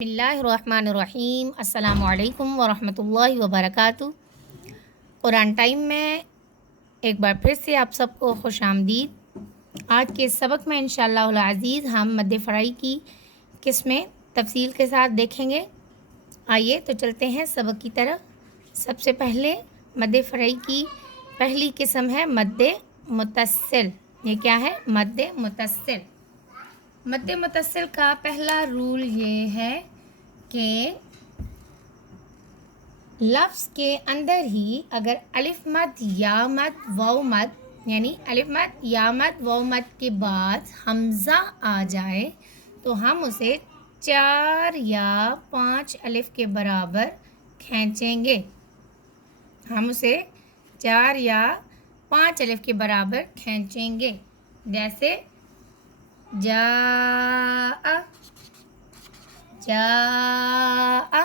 بسم اللہ الرحمن الرحیم۔ السلام علیکم ورحمۃ اللہ وبرکاتہ۔ قرآن ٹائم میں ایک بار پھر سے آپ سب کو خوش آمدید۔ آج کے سبق میں انشاءاللہ العزیز ہم مد فرعی کی قسمیں تفصیل کے ساتھ دیکھیں گے۔ آئیے تو چلتے ہیں سبق کی طرف۔ سب سے پہلے مد فرعی کی پہلی قسم ہے مد متصل۔ یہ کیا ہے؟ مد متصل۔ مد متصل کا پہلا رول یہ ہے کہ لفظ کے اندر ہی اگر الف مد یا مد واو مد یعنی الف مد یا مد واو مد کے بعد حمزہ آ جائے تو ہم اسے 4 یا 5 الف کے برابر کھینچیں گے۔ ہم اسے 4 یا 5 الف کے برابر کھینچیں گے، جیسے جاء جاء۔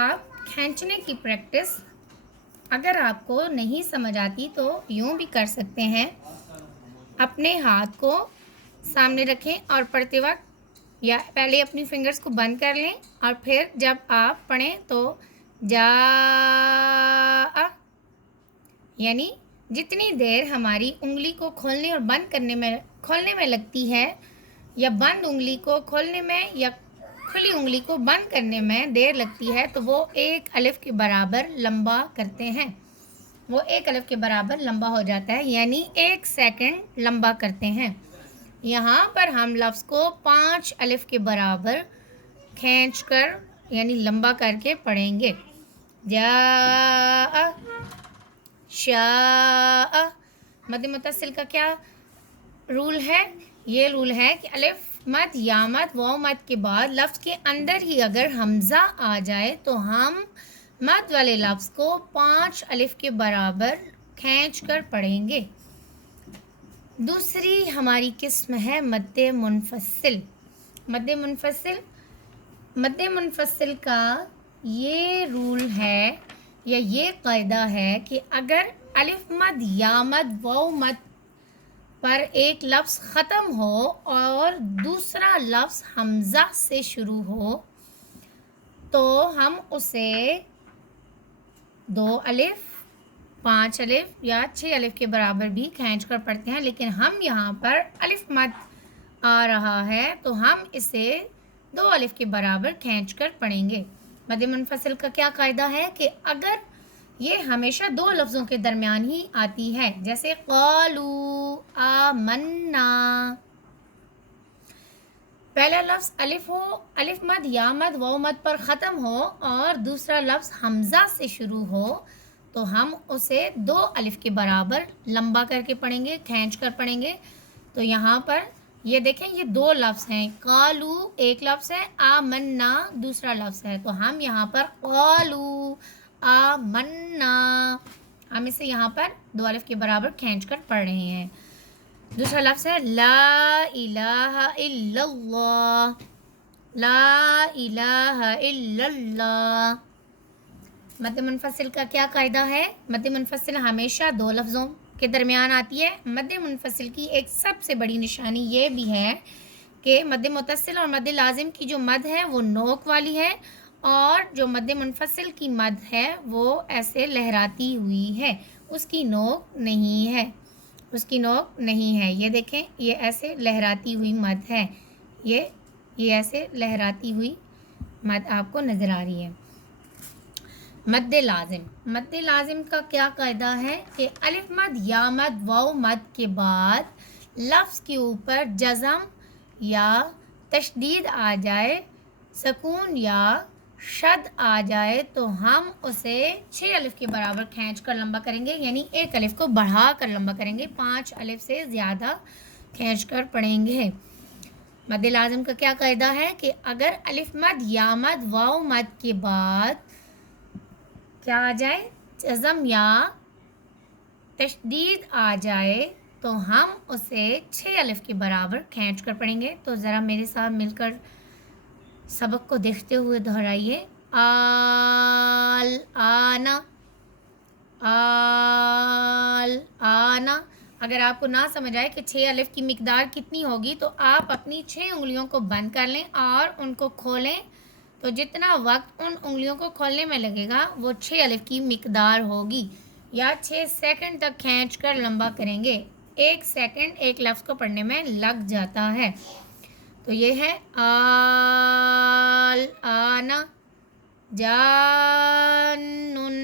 آپ کھینچنے کی پریکٹس اگر آپ کو نہیں سمجھ آتی تو یوں بھی کر سکتے ہیں، اپنے ہاتھ کو سامنے رکھیں اور پڑھتے وقت یا پہلے اپنی فنگرز کو بند کر لیں اور پھر جب آپ پڑھیں تو جاء، یعنی جتنی دیر ہماری انگلی کو کھولنے اور بند کرنے میں لگتی ہے، یا بند انگلی کو کھولنے میں یا کھلی انگلی کو بند کرنے میں دیر لگتی ہے، تو وہ 1 الف کے برابر لمبا کرتے ہیں۔ وہ 1 الف کے برابر لمبا ہو جاتا ہے، یعنی 1 سیکنڈ لمبا کرتے ہیں۔ یہاں پر ہم لفظ کو 5 الف کے برابر کھینچ کر یعنی لمبا کر کے پڑھیں گے۔ جاء شاء۔ مد متصل کا کیا رول ہے؟ یہ رول ہے کہ الف مد یا مد واو مد کے بعد لفظ کے اندر ہی اگر حمزہ آ جائے تو ہم مد والے لفظ کو 5 الف کے برابر کھینچ کر پڑھیں گے۔ دوسری ہماری قسم ہے مد منفصل۔ مد منفصل کا یہ رول ہے یا یہ قاعدہ ہے کہ اگر الف مد یا مد واو مد پر ایک لفظ ختم ہو اور دوسرا لفظ حمزہ سے شروع ہو تو ہم اسے 2 الف 5 الف یا 6 الف کے برابر بھی کھینچ کر پڑھتے ہیں، لیکن ہم یہاں پر الف مد آ رہا ہے تو ہم اسے 2 الف کے برابر کھینچ کر پڑھیں گے۔ مد منفصل کا کیا قاعدہ ہے کہ اگر یہ ہمیشہ 2 لفظوں کے درمیان ہی آتی ہے، جیسے قالوا آمنا، پہلا لفظ الف ہو، الف مد یا مد واو مد پر ختم ہو اور دوسرا لفظ حمزہ سے شروع ہو تو ہم اسے 2 الف کے برابر لمبا کر کے پڑھیں گے، کھینچ کر پڑھیں گے۔ تو یہاں پر یہ دیکھیں، یہ 2 لفظ ہیں، قالو ایک لفظ ہے، آمنا دوسرا لفظ ہے، تو ہم یہاں پر قالو آمنا، ہم اسے یہاں پر 2 الف کے برابر کھینچ کر پڑھ رہے ہیں۔ دوسرا لفظ ہے لا الہ الا اللہ، لا الہ الا اللہ۔ مد منفصل کا کیا قاعدہ ہے؟ مد منفصل ہمیشہ 2 لفظوں کے درمیان آتی ہے۔ مد منفصل کی ایک سب سے بڑی نشانی یہ بھی ہے کہ مد متصل اور مد لازم کی جو مد ہے وہ نوک والی ہے، اور جو مد منفصل کی مد ہے وہ ایسے لہراتی ہوئی ہے، اس کی نوک نہیں ہے، اس کی نوک نہیں ہے۔ یہ دیکھیں، یہ ایسے لہراتی ہوئی مد ہے، یہ ایسے لہراتی ہوئی مد آپ کو نظر آ رہی ہے۔ مد لازم۔ مد لازم کا کیا قاعدہ ہے کہ الف مد یا مد واو مد کے بعد لفظ کے اوپر جزم یا تشدید آ جائے، سکون یا شد آ جائے تو ہم اسے 6 الف کے برابر کھینچ کر لمبا کریں گے، یعنی 1 الف کو بڑھا کر لمبا کریں گے، 5 الف سے زیادہ کھینچ کر پڑھیں گے۔ مد لازم کا کیا قاعدہ ہے کہ اگر الف مد یا مد واو مد کے بعد کیا آ جائے؟ جزم یا تشدید آ جائے تو ہم اسے 6 الف کے برابر کھینچ کر پڑھیں گے۔ تو ذرا میرے ساتھ مل کر سبق کو دیکھتے ہوئے دہرائیے۔ آل آنا، آل آنا۔ اگر آپ کو نہ سمجھ آئے کہ 6 الف کی مقدار کتنی ہوگی تو آپ اپنی 6 انگلیوں کو بند کر لیں اور ان کو کھولیں، تو جتنا وقت ان انگلیوں کو کھولنے میں لگے گا وہ 6 الف کی مقدار ہوگی، یا 6 سیکنڈ تک کھینچ کر لمبا کریں گے۔ 1 سیکنڈ ایک لفظ کو پڑھنے میں لگ جاتا ہے۔ تو یہ ہے آل آنا، جانن،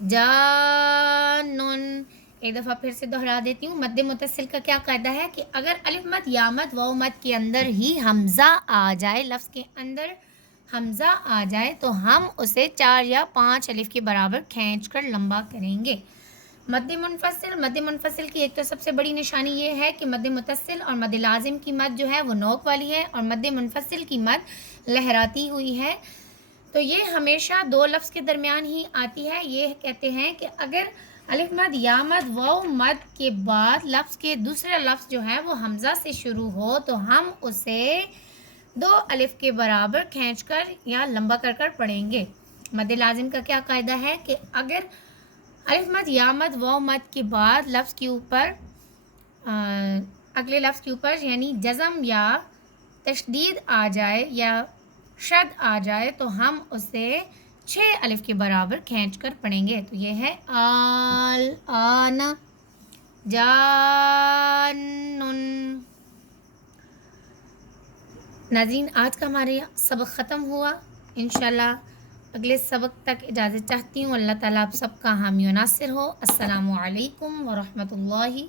جانن۔ ایک دفعہ پھر سے دہرا دیتی ہوں۔ مد متصل کا کیا قاعدہ ہے کہ اگر الف مد یا مد واو مد کے اندر ہی حمزہ آ جائے، لفظ کے اندر حمزہ آ جائے تو ہم اسے 4 یا 5 الف کے برابر کھینچ کر لمبا کریں گے۔ مد منفصل کی ایک تو سب سے بڑی نشانی یہ ہے کہ مد متصل اور مد لازم کی مد جو ہے وہ نوک والی ہے، اور مد منفصل کی مد لہراتی ہوئی ہے۔ تو یہ ہمیشہ 2 لفظ کے درمیان ہی آتی ہے۔ یہ کہتے ہیں کہ اگر الف مد یا مد واو مد کے بعد لفظ کے دوسرا لفظ جو ہے وہ حمزہ سے شروع ہو تو ہم اسے 2 الف کے برابر کھینچ کر یا لمبا کر کر پڑھیں گے۔ مد لازم کا کیا قاعدہ ہے کہ اگر الف مد یا مد واو مد کے بعد لفظ کے اوپر اگلے لفظ کے اوپر یعنی جزم یا تشدید آ جائے یا شد آ جائے تو ہم اسے 6 الف کے برابر کھینچ کر پڑھیں گے۔ تو یہ ہے آل آنا، جانن۔ ناظرین، آج کا ہمارے سبق ختم ہوا۔ انشاءاللہ اگلے سبق تک اجازت چاہتی ہوں۔ اللہ تعالیٰ آپ سب کا حامی و ناصر ہو۔ السلام علیکم ورحمۃ اللہ۔